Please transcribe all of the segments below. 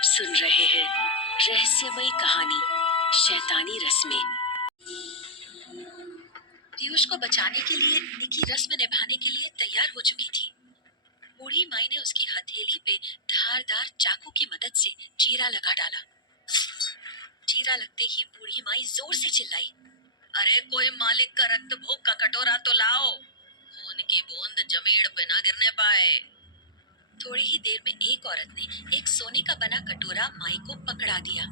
आप सुन रहे हैं रहस्यमयी कहानी शैतानी रस्में। पीयूष को बचाने के लिए निकी रस्म निभाने के लिए तैयार हो चुकी थी। बूढ़ी माई ने उसकी हथेली पे धारदार चाकू की मदद से चीरा लगा डाला। चीरा लगते ही बूढ़ी माई जोर से चिल्लाई, अरे कोई मालिक का रक्त भोग का कटोरा तो लाओ, खून की बूंद जमीन पे ना गिरने पाए। थोड़ी ही देर में एक औरत ने एक सोने का बना कटोरा माई को पकड़ा दिया।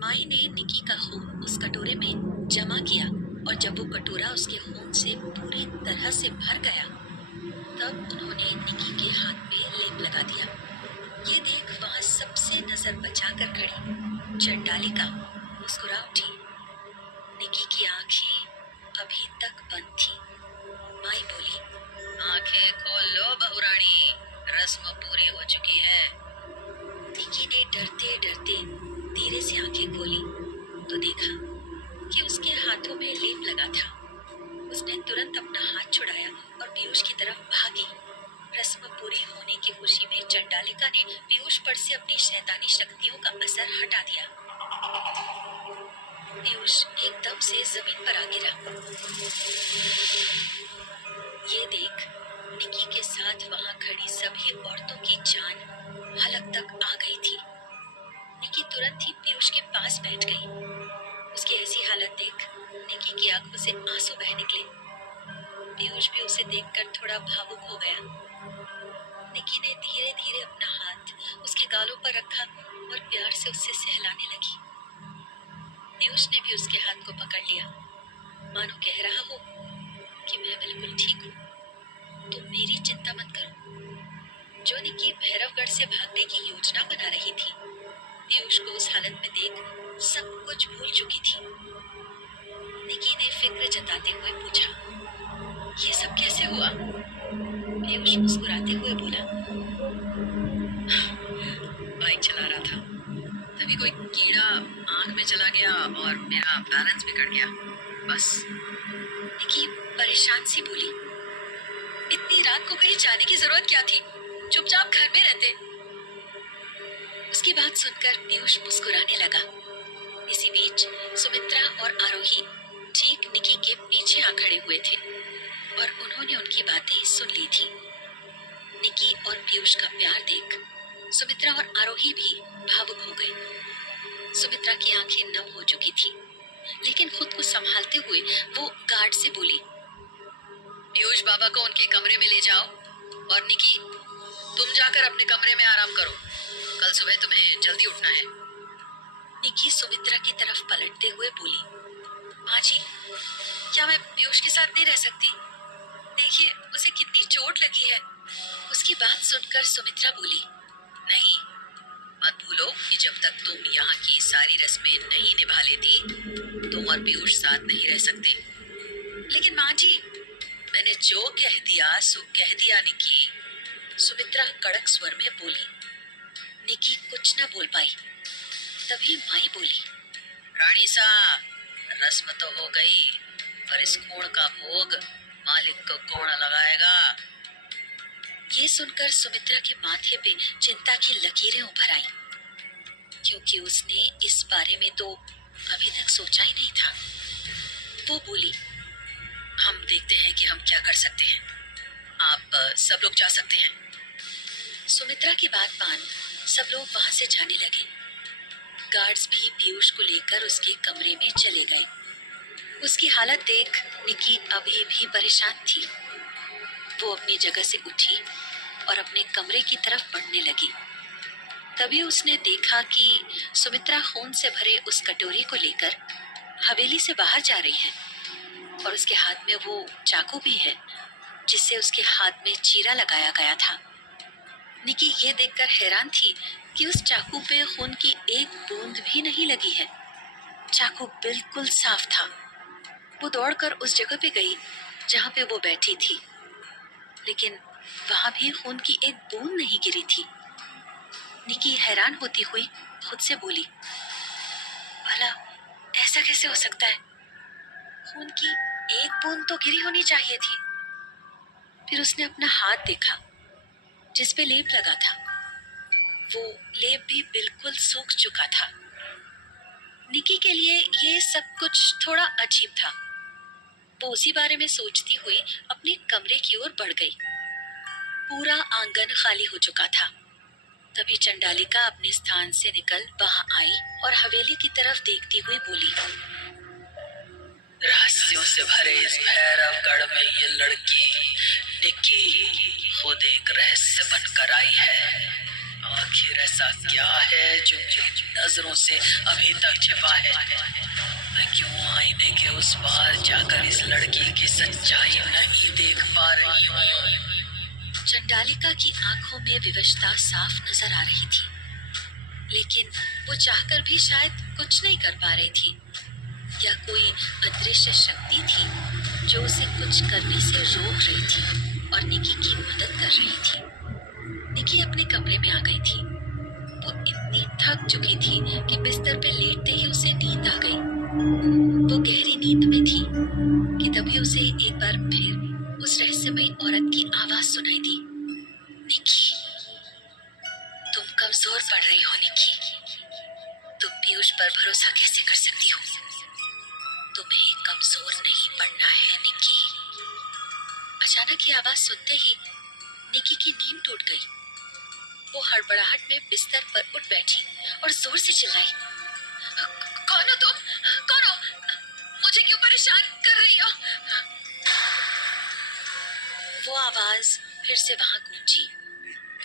माई ने निकी का खून उस कटोरे में जमा किया और जब वो कटोरा उसके खून से पूरी तरह से भर गया तब उन्होंने निकी के हाथ में लेप लगा दिया। ये देख वहां सबसे नजर बचाकर खड़ी चंडालिका मुस्कुरा उठी। निकी की आंखें अभी तक बंद थी। माई बोली, आंखें खोल लो बहुरानी, रस्म पूरी हो चुकी है। निकी ने डरते डरते धीरे से आंखें खोली तो देखा कि उसके हाथों में लेप लगा था। उसने तुरंत अपना हाथ छुड़ाया और पीयूष की तरफ भागी। रस्म पूरी होने की खुशी में चंडालिका ने पीयूष पर से अपनी शैतानी शक्तियों का असर हटा दिया। पीयूष एकदम से जमीन पर आ गिरा। ये देख निकी के साथ वहां खड़ी सभी औरतों की जान हलक तक आ गई थी। निकी तुरंत ही पीयूष के पास बैठ गई। उसकी ऐसी हालत देख निकी की आंखों से आंसू बह निकले। पीयूष भी उसे देखकर थोड़ा भावुक हो गया। निकी ने धीरे धीरे अपना हाथ उसके गालों पर रखा और प्यार से उससे सहलाने लगी। पीयूष ने भी उसके हाथ को पकड़ लिया, मानो कह रहा हो कि मैं बिल्कुल ठीक हूँ, तुम मेरी चिंता मत करो। जो निकी भैरवगढ़ से भागने की योजना बना रही थी, पीयूष को उस हालत में देख सब कुछ भूल चुकी थी। निकी ने फिक्र जताते हुए पूछा, ये सब कैसे हुआ? पीयूष मुस्कुराते हुए बोला, बाइक चला रहा था, तभी कोई कीड़ा आंख में चला गया और मेरा बैलेंस बिगड़ गया, बस। निकी परेशान सी बोली, इतनी रात को कहीं जाने की जरूरत क्या थी? चुपचाप घर में रहते। उसकी बात सुनकर पीयूष मुस्कुराने लगा। इसी बीच सुमित्रा और आरोही ठीक निकी के पीछे आ खड़े हुए थे और उन्होंने उनकी बातें सुन ली थी। निकी और पीयूष का प्यार देख सुमित्रा और आरोही भी भावुक हो गई। सुमित्रा की आंखें नम हो चुकी थी, लेकिन खुद को संभालते हुए वो गार्ड से बोली, पीयूष बाबा को उनके कमरे में ले जाओ और निकी तुम जाकर अपने कमरे में आराम करो, कल सुबह तुम्हें जल्दी उठना है। निकी सुमित्रा की तरफ पलटते हुए बोली, माँ जी, क्या मैं पीयूष के साथ नहीं रह सकती? देखिए उसे कितनी चोट लगी है। उसकी बात सुनकर सुमित्रा बोली, नहीं, मत भूलो कि जब तक तुम यहाँ की सारी रस्में नहीं निभा लेती तुम और पीयूष साथ नहीं रह सकते। लेकिन माँ जी, मैंने जो कह दिया सो कह दिया निकी, सुमित्रा कड़क स्वर में बोली। निकी कुछ न बोल पाई। तभी माई बोली, रानी सा, रस्म तो हो गई, पर इस खून का भोग मालिक को कौन लगाएगा? ये सुनकर सुमित्रा के माथे पे चिंता की लकीरें उभर आईं, क्योंकि उसने इस बारे में तो अभी तक सोचा ही नहीं था। वो बोली, हम देखते हैं कि हम क्या कर सकते हैं, आप सब लोग जा सकते हैं। सुमित्रा की बात मान सब लोग वहां से जाने लगे। गार्ड्स भी पीयूष को लेकर उसके कमरे में चले गए। उसकी हालत देख निकी अभी भी परेशान थी। वो अपनी जगह से उठी और अपने कमरे की तरफ बढ़ने लगी। तभी उसने देखा कि सुमित्रा खून से भरे उस कटोरे को लेकर हवेली से बाहर जा रही है और उसके हाथ में वो चाकू भी है जिससे उसके हाथ में चीरा लगाया गया था। निकी ये देखकर हैरान थी कि उस चाकू पे खून की एक बूंद भी नहीं लगी है। चाकू बिल्कुल साफ था। वो दौड़कर उस जगह पे गई जहाँ पे वो बैठी थी, लेकिन वहां भी खून की एक बूंद नहीं गिरी थी। निकी हैरान होती हुई खुद से बोली, भला ऐसा कैसे हो सकता है? खून की एक बूंद तो गिरी होनी चाहिए थी। फिर उसने अपना हाथ देखा जिस पे लेप लगा था। वो लेप भी बिल्कुल सूख चुका था। निकी के लिए ये सब कुछ थोड़ा अजीब था। वो उसी बारे में सोचती हुई अपने कमरे की ओर बढ़ गई। पूरा आंगन खाली हो चुका था। तभी चंडालिका अपने स्थान से निकल वहां आई और हवेली की तरफ देखती हुई बोली, रहस्यों से भरे इस भैरवगढ़ में ये लड़की निकी खुद एक रहस्य बनकर आई है। आखिर ऐसा क्या है जो मेरी नजरों से अभी तक छिपा है? मैं क्यों आईने के उस पार जाकर इस लड़की की सच्चाई नहीं देख पा रही हूँ? चंडालिका की आंखों में विवशता साफ नजर आ रही थी, लेकिन वो चाहकर भी शायद कुछ नहीं कर पा रही थी, या कोई अदृश्य शक्ति थी जो उसे कुछ करने से रोक रही थी और निकी की मदद कर रही थी। निकी अपने कमरे में आ गई थी। वो इतनी थक चुकी थी कि बिस्तर पे लेटते ही उसे नींद आ गई। वो गहरी नींद में थी कि तभी उसे एक बार फिर उस रहस्यमयी औरत की आवाज सुनाई दी, निकी, तुम कमजोर पड़ रही हो निकी। तुम पीयूष पर भरोसा कैसे कर सकती हो? तुम्हें कमजोर नहीं पड़ना है निकी। अचानक ये आवाज सुनते ही निकी की नींद टूट गई। वो हड़बड़ाहट में बिस्तर पर उठ बैठी और जोर से चिल्लाई, कौन हो तुम? कौन हो? मुझे क्यों परेशान कर रही हो? वो आवाज फिर से वहां गूंजी,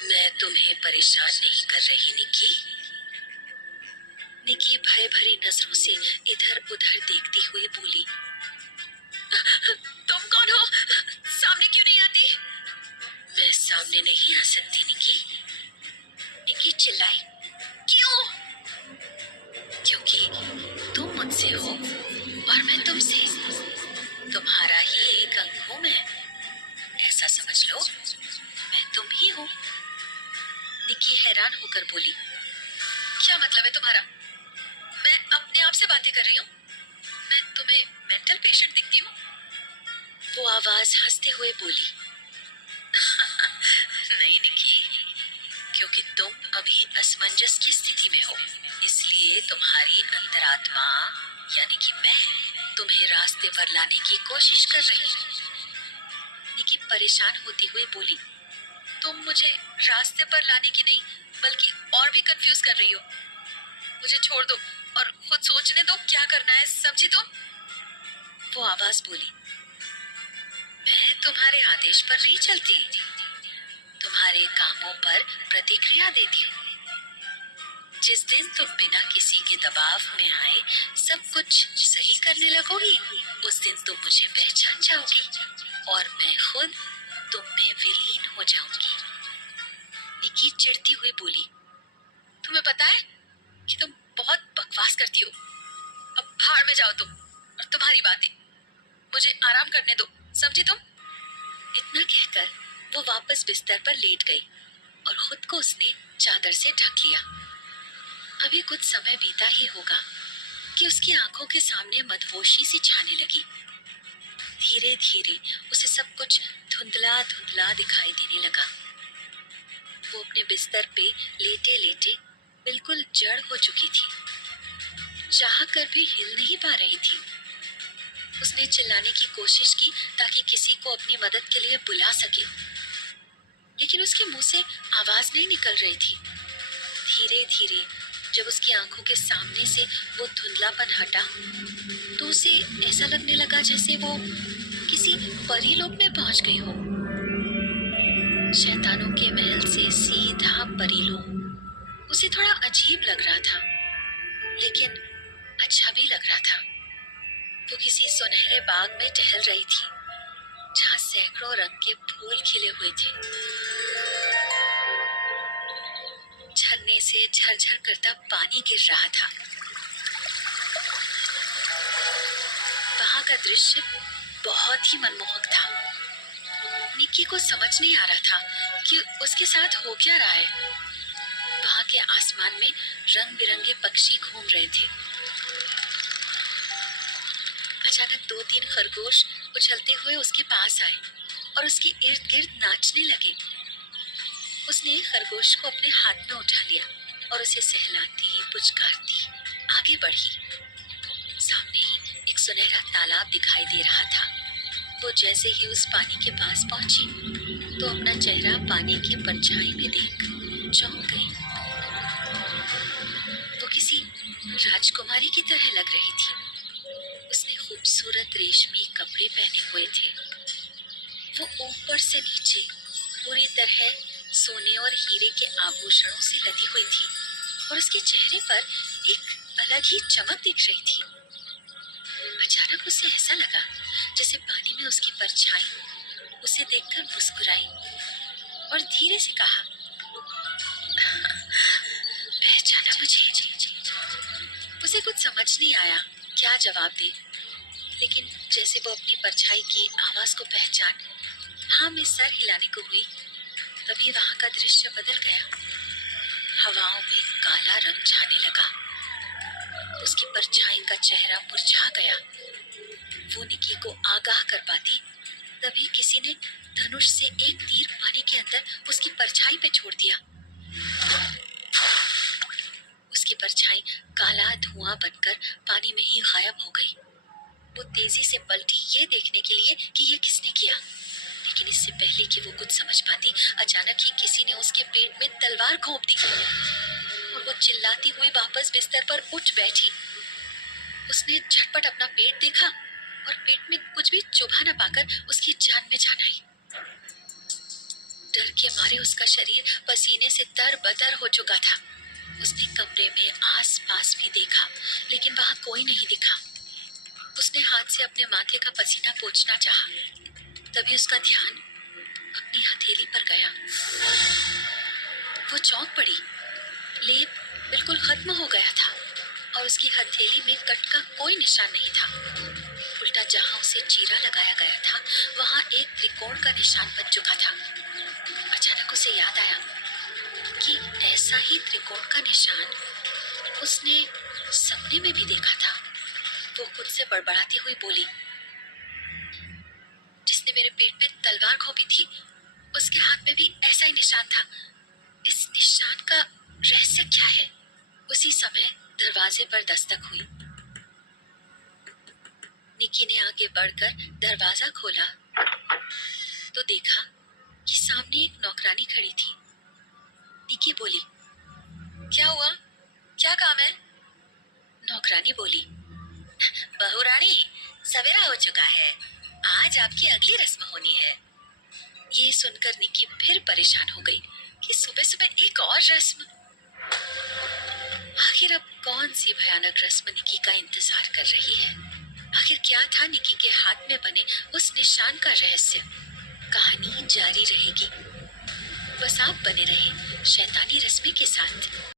मैं तुम्हें परेशान नहीं कर रही निकी। निकी भय भरी नजरों से इधर उधर देखती हुई बोली, तुम कौन हो? सामने क्यों नहीं आती? मैं सामने नहीं आ सकती निकी। निकी चिल्लाई, क्यों? क्योंकि तुम मुझसे हो और मैं तुमसे। तुम्हारा ही एक अंग हूं मैं। ऐसा समझ लो, मैं तुम ही हूँ। निकी हैरान होकर बोली, क्या मतलब है तुम्हारा? मैं अपने आप से बातें कर रही हूँ? मैं तुम्हें मेंटल पेशेंट दिखती हूँ? वो आवाज हंसते हुए बोली, नहीं निकी, क्योंकि तुम अभी असमंजस की स्थिति में हो, इसलिए तुम्हारी अंतरात्मा यानी कि मैं तुम्हें रास्ते पर लाने की कोशिश कर रही हूँ। निकी परेशान होती हुई बोली, तुम मुझे रास्ते पर लाने की नहीं बल्कि और भी कंफ्यूज कर रही हो। मुझे छोड़ दो और खुद सोचने दो क्या करना है, समझी तुम? वो आवाज बोली, मैं तुम्हारे आदेश पर नहीं चलती, तुम्हारे कामों पर प्रतिक्रिया देती हूँ। जिस दिन तुम बिना किसी के दबाव में आए सब कुछ सही करने लगोगी, उस दिन तुम मुझे पहचान जाओगी और मैं खुद तुम में विलीन हो जाऊंगी। निकी चिढ़ती हुई बोली, तुम्हें पता है कि तुम बहुत बकवास करती हो। अब भाड़ में जाओ तुम और तुम्हारी बातें। मुझे आराम करने दो, समझी तुम? इतना कहकर वो वापस बिस्तर पर लेट गई और खुद को उसने चादर से ढक लिया। अभी कुछ समय बीता ही होगा कि उसकी आंखों के सामने मदहोशी सी छाने लगी। धीरे धीरे उसे सब कुछ धुंधला धुंधला दिखाई देने लगा। वो अपने बिस्तर पे लेटे लेटे बिल्कुल जड़ हो चुकी थी, चाह कर भी हिल नहीं पा रही थी। उसने चिल्लाने की कोशिश की ताकि किसी को अपनी मदद के लिए बुला सके, लेकिन उसके मुंह से आवाज नहीं निकल रही थी। धीरे धीरे जब उसकी आंखों के सामने से वो धुंधलापन हटा तो उसे ऐसा लगने लगा जैसे वो किसी परीलोक में पहुंच गई हो। शैतानों के महल से सीधा परीलोक उसे थोड़ा अजीब लग रहा था, लेकिन अच्छा भी लग रहा था। वो किसी सुनहरे बाग में टहल रही थी जहाँ सैकड़ों रंग के फूल खिले हुए थे। झरने से झरझर करता पानी गिर रहा था। वहां का दृश्य बहुत ही मनमोहक था। निक्की को समझ नहीं आ रहा था कि उसके साथ हो क्या रहा है। वहां के आसमान में रंग बिरंगे पक्षी घूम रहे थे। अचानक 2-3 खरगोश उछलते हुए उसके पास आए और उसके इर्द गिर्द नाचने लगे। उसने खरगोश को अपने हाथ में उठा लिया और उसे सहलाती पुचकारती आगे बढ़ी। सामने ही एक सुनहरा तालाब दिखाई दे रहा था। वो जैसे ही उस पानी के पास पहुंची तो अपना चेहरा पानी की परछाई में देख चौंक गई। वो किसी राजकुमारी की तरह लग रही थी। उसने खूबसूरत रेशमी कपड़े पहने हुए थे। वो ऊपर से नीचे पूरी तरह सोने और हीरे के आभूषणों से लदी हुई थी और उसके चेहरे पर एक अलग ही चमक दिख रही थी। अचानक उसे ऐसा लगा जैसे पानी में उसकी परछाई उसे देखकर मुस्कुराई और धीरे से कहा, पहचाना मुझे? उसे कुछ समझ नहीं आया क्या जवाब दे, लेकिन जैसे वो अपनी परछाई की आवाज को पहचान हाँ में सर हिलाने को हुई, तभी वहां का दृश्य बदल गया। हवाओं में काला रंग छाने लगा। उसकी परछाई का चेहरा मुरझा गया। वो निकी को आगाह कर पाती तभी किसी ने धनुष से एक तीर पानी के अंदर उसकी परछाई पे छोड़ दिया। उसकी परछाई काला धुआं बनकर पानी में ही गायब हो गई। वो तेजी से पलटी ये देखने के लिए कि ये किसने किया, लेकिन इससे पहले कि वो कुछ समझ पाती अचानक ही किसी ने उसके पेट में तलवार घोंप दी और वो चिल्लाती हुई वापस बिस्तर पर उठ बैठी। उसने झटपट अपना पेट देखा और पेट में कुछ भी चुभा न पाकर उसकी जान में जान आई। डर के मारे उसका शरीर पसीने से तरबतर हो चुका था। उसने कमरे में आस-पास भी देखा, लेकिन वहां कोई नहीं दिखा। उसने हाथ से अपने माथे का पसीना पोंछना चाहा, तभी उसका ध्यान अपनी हथेली पर गया। वो चौंक पड़ी। लेप बिल्कुल खत्म हो गया था और उसकी हथेली में कट का कोई निशान नहीं था। उल्टा जहां उसे चीरा लगाया गया था वहां एक त्रिकोण का निशान बन चुका था। अचानक उसे याद आया कि ऐसा ही त्रिकोण का निशान उसने सपने में भी देखा था। वो खुद से बड़बड़ाती हुई बोली, जिसने मेरे पेट पे तलवार घोंपी थी उसके हाथ में भी ऐसा ही निशान था। इस निशान का रहस्य क्या है? उसी समय दरवाजे पर दस्तक हुई। निकी ने आगे बढ़कर दरवाजा खोला तो देखा कि सामने एक नौकरानी खड़ी थी। निकी बोली, क्या हुआ? क्या काम है? नौकरानी बोली, बहू रानी, सवेरा हो चुका है, आज आपकी अगली रस्म होनी है। ये सुनकर निकी फिर परेशान हो गई कि सुबह सुबह एक और रस्म। आखिर अब कौन सी भयानक रस्म निकी का इंतजार कर रही है? आखिर क्या था निकी के हाथ में बने उस निशान का रहस्य? कहानी जारी रहेगी। बस आप बने रहे शैतानी रस्में के साथ।